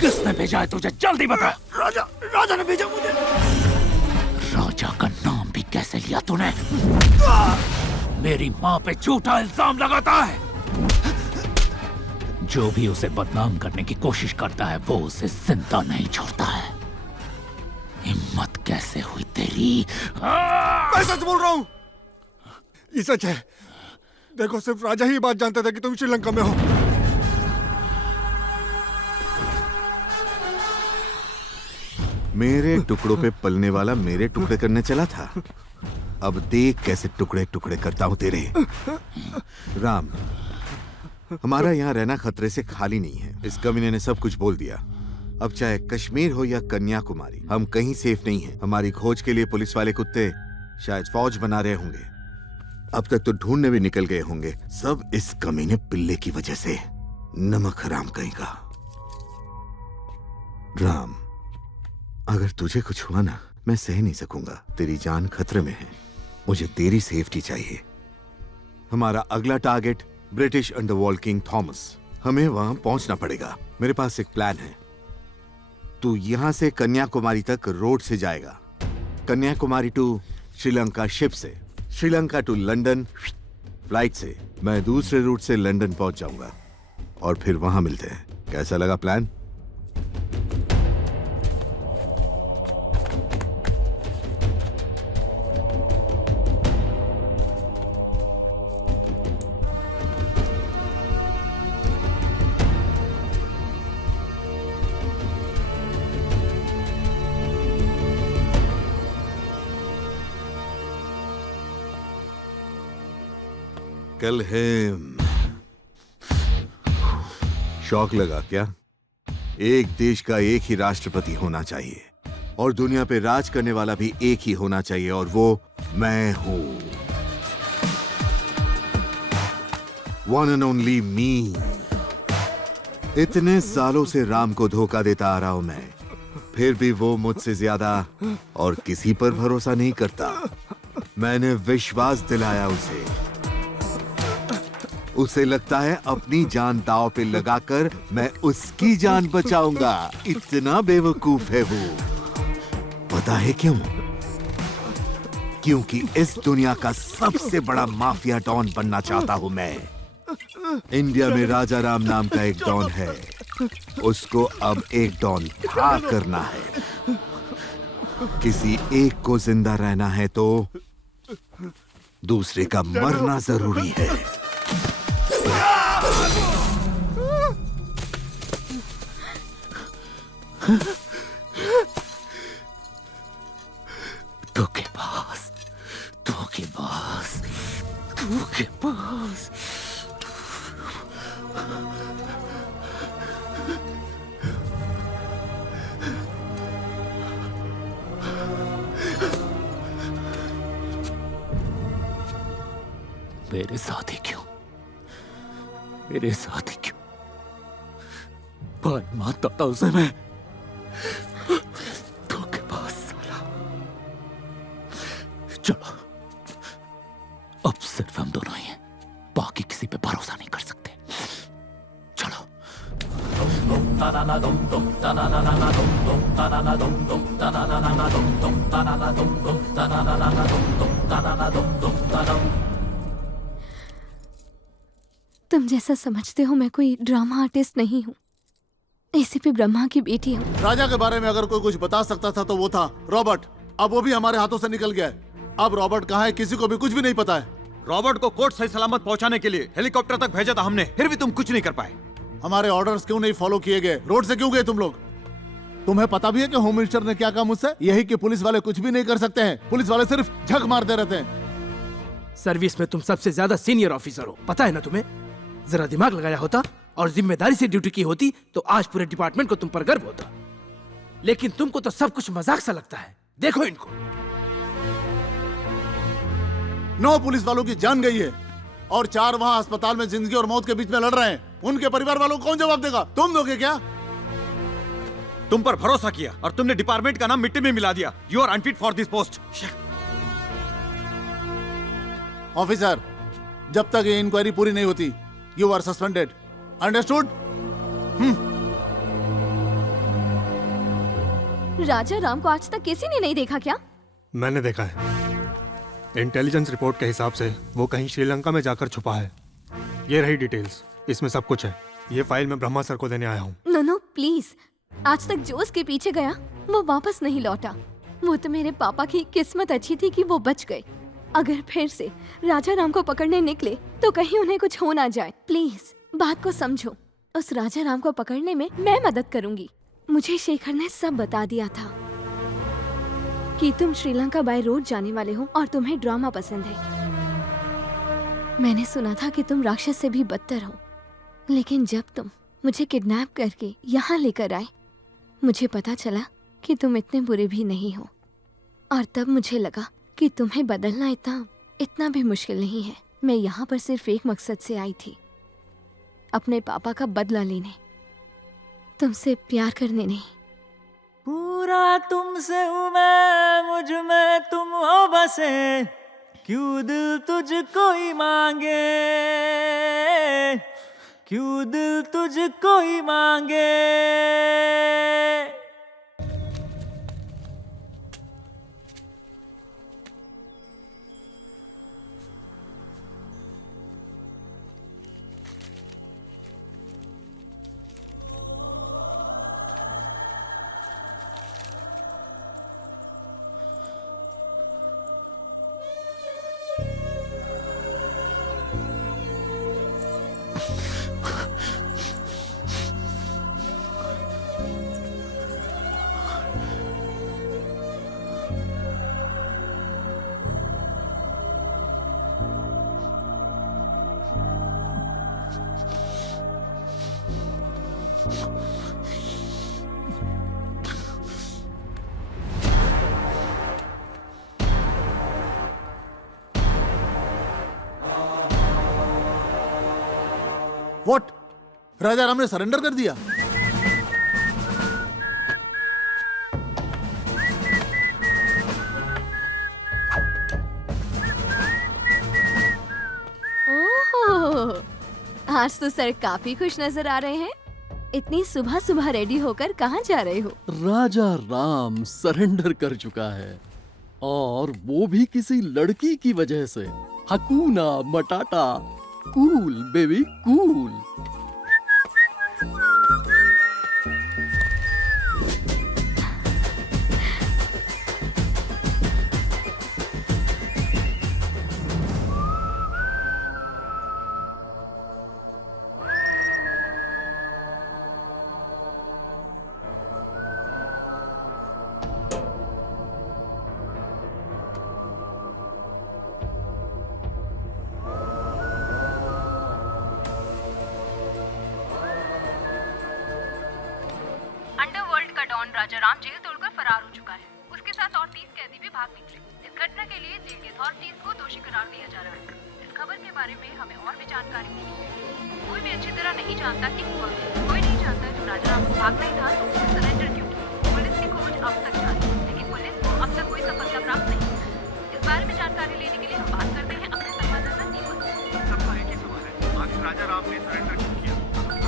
किसने भेजा है तुझे? जल्दी बता। राजा ने भेजा मुझे। राजा का नाम भी कैसे लिया तूने? मेरी माँ पे झूठा इल्जाम लगाता है। जो भी उसे बदनाम करने की कोशिश करता है वो उसे जिंदा नहीं छोड़ता है। हिम्मत कैसे हुई तेरी? मैं सच बोल रहा हूँ, ये सच है। देखो, सिर्फ राजा ही बात जानता था कि तुम श्रीलंका में हो। मेरे टुकड़ों पे पलने वाला मेरे टुकड़े करने चला था। अब देख कैसे टुकड़े टुकड़े करता हूं तेरे। राम, हमारा यहाँ रहना खतरे से खाली नहीं है। इस कमीने ने सब कुछ बोल दिया। अब चाहे कश्मीर हो या कन्याकुमारी, हम कहीं सेफ नहीं हैं। हमारी खोज के लिए पुलिस वाले कुत्ते शायद फौज बना रहे होंगे। अब तक तो ढूंढने भी निकल गए होंगे। सब इस कमीने पिल्ले की वजह से। नमक हराम कहीं का। राम, अगर तुझे कुछ हुआ ना, मैं सह नहीं सकूंगा। तेरी जान खतरे में है। मुझे तेरी सेफ्टी चाहिए। हमारा अगला target British underworld king Thomas. हमें वहां पहुंचना पड़ेगा। मेरे पास एक प्लान है। तू यहां से कन्याकुमारी तक रोड से जाएगा। कन्याकुमारी टू श्रीलंका शिप से, श्रीलंका टू लंदन फ्लाइट से। मैं दूसरे रूट से लंदन पहुंच जाऊंगा और फिर वहां मिलते हैं। कैसा लगा प्लान? कल है। शौक लगा क्या? एक देश का एक ही राष्ट्रपति होना चाहिए और दुनिया पे राज करने वाला भी एक ही होना चाहिए, और वो मैं हूं। One and only me. इतने सालों से राम को धोखा देता आ रहा हूं मैं, फिर भी वो मुझसे ज्यादा और किसी पर भरोसा नहीं करता। मैंने विश्वास दिलाया उसे लगता है अपनी जान दांव पे लगाकर मैं उसकी जान बचाऊंगा। इतना बेवकूफ है वो। पता है क्यों? क्योंकि इस दुनिया का सबसे बड़ा माफिया डॉन बनना चाहता हूं मैं। इंडिया में राजा राम नाम का एक डॉन है। उसको अब एक डॉन था करना है। किसी एक को जिंदा रहना है तो दूसरे का मरना जरूरी है। धोखेबाज, धोखेबाज, धोखेबाज। मेरे साथ ही क्यों? मेरे साथ ही क्यों? भाई मारता था उसे मैं। धोखेबाज साला। चलो, अब सिर्फ हम दोनों ही हैं। बाकी किसी पे भरोसा नहीं कर सकते। चलो। तुम जैसा समझते हो मैं कोई ड्रामा आर्टिस्ट नहीं हूँ। एसीपी ब्रह्मा की बेटी हूँ। राजा के बारे में अगर कोई कुछ बता सकता था तो वो था रॉबर्ट। अब वो भी हमारे हाथों से निकल गया है। अब रॉबर्ट कहाँ है किसी को भी कुछ भी नहीं पता है। रॉबर्ट को कोर्ट सही सलामत पहुंचाने के लिए हेलीकॉप्टर तक भेजा था हमने, फिर भी तुम कुछ नहीं कर पाए। हमारे ऑर्डर्स क्यों नहीं फॉलो किए गए? रोड से क्यों गए तुम लोग? तुम्हें पता भी है कि होम मिनिस्टर ने क्या कहा मुझसे? यही कि पुलिस वाले कुछ भी नहीं कर सकते हैं। पुलिस वाले सिर्फ झक मारते रहते हैं। सर्विस में तुम सबसे ज्यादा सीनियर ऑफिसर हो, पता है ना तुम्हें? जरा दिमाग लगाया होता और जिम्मेदारी से ड्यूटी की होती तो आज पूरे डिपार्टमेंट को तुम पर गर्व होता। लेकिन तुमको तो सब कुछ मजाक सा लगता है। देखो इनको। 9 पुलिस वालों की जान गई है और 4 वहाँ अस्पताल में जिंदगी और मौत के बीच में लड़ रहे हैं। उनके परिवार वालों को कौन जवाब देगा? तुम दोगे क्या? तुम पर भरोसा किया और तुमने डिपार्टमेंट का नाम मिट्टी में मिला दिया। You are unfit for this post. Officer, जब तक ये इंक्वायरी पूरी नहीं होती you are suspended. Understood? Raja Ram को आज तक किसी ने नहीं देखा क्या? मैंने देखा है। इंटेलिजेंस रिपोर्ट के हिसाब से वो कहीं श्रीलंका में जाकर छुपा है। ये रही डिटेल्स, इसमें सब कुछ है। ये फाइल मैं ब्रह्मा सर को देने आया हूँ। No no please. आज तक जो उसके पीछे गया वो वापस नहीं लौटा। वो तो मेरे पापा की किस्मत अच्छी थी कि वो बच गए। अगर फिर से राजा राम को पकड़ने निकले तो कहीं उन्हें कुछ हो ना जाए। प्लीज बात को समझो। उस राजा राम को पकड़ने में मैं मदद करूंगी। मुझे शेखर ने सब बता दिया था कि तुम श्रीलंका बाय रोड जाने वाले हो और तुम्हें ड्रामा पसंद है। मैंने सुना था कि तुम राक्षस से भी बदतर हो, लेकिन जब तुम मुझे किडनैप करके यहाँ लेकर आए मुझे पता चला कि तुम इतने बुरे भी नहीं हो। और तब मुझे लगा कि तुम्हें बदलना इतना भी मुश्किल नहीं है। मैं यहाँ पर सिर्फ एक मकसद से आई थी, अपने पापा का बदला लेने, तुमसे प्यार करने नहीं। पूरा तुमसे हूँ मैं, मुझ में तुम हो बसे, क्यों दिल तुझको ही मांगे, क्यों दिल तुझको ही मांगे। व्हाट? राजा राम ने सरेंडर कर दिया? ओह, आज तो सर काफी खुश नजर आ रहे हैं। इतनी सुबह सुबह रेडी होकर कहाँ जा रहे हो? राजा राम सरेंडर कर चुका है और वो भी किसी लड़की की वजह से। हकूना मटाटा, कूल बेबी कूल। अंडरवर्ल्ड का डॉन राजा राम जेल तोड़कर फरार हो चुका है। उसके साथ और 30 कैदी भी भाग निकले। इस घटना के लिए जेल के अथॉरिटीज को दोषी करार दिया जा रहा है। इस खबर के बारे में हमें और भी जानकारी मिली है। कोई भी अच्छी तरह नहीं जानता कि हुआ क्या। कोई नहीं जानता जो राजा राम को भागना ही था तो उसने सरेंडर क्यों किया। पुलिस की खोज अब तक जारी है, लेकिन पुलिस को अब तक कोई सफलता प्राप्त नहीं हुई। इस बारे में जानकारी लेने के लिए हम बात करते हैं अपने संवाददाता दीपक से। सबका एक ही सवाल है, आखिर राजा राम ने सरेंडर क्यों किया?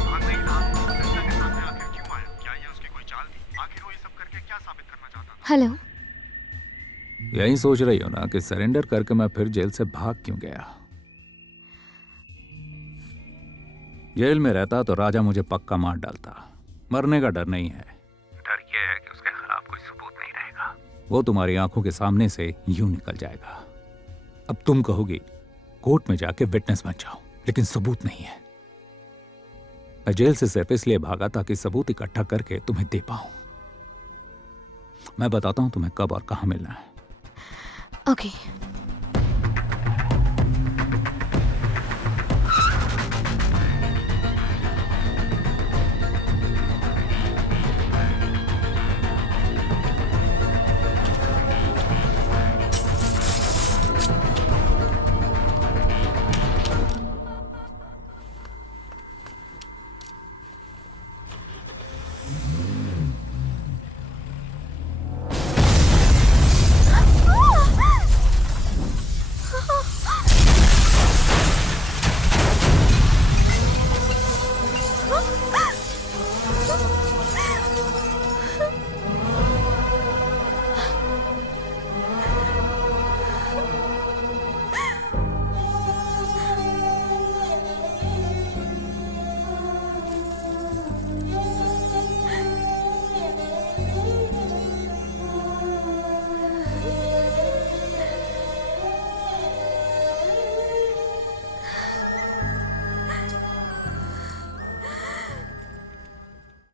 भाग नहीं था, जनता के सामने आखिर क्यों आया? क्या ये उसकी कोई चाल थी? आखिर वो ये सब करके क्या साबित करना चाहता था? हेलो, यही सोच रही हो ना कि सरेंडर करके मैं फिर जेल से भाग क्यों गया? जेल में रहता तो राजा मुझे पक्का मार डालता। मरने का डर नहीं है, डर यह है कि उसके खिलाफ कोई सबूत नहीं रहेगा। वो तुम्हारी आंखों के सामने से यूं निकल जाएगा। अब तुम कहोगी कोर्ट में जाके विटनेस बन जाओ, लेकिन सबूत नहीं है। मैं जेल से सिर्फ इसलिए भागा ताकि सबूत इकट्ठा करके तुम्हें दे पाऊं। मैं बताता हूं तुम्हें कब और कहां मिलना है। ओके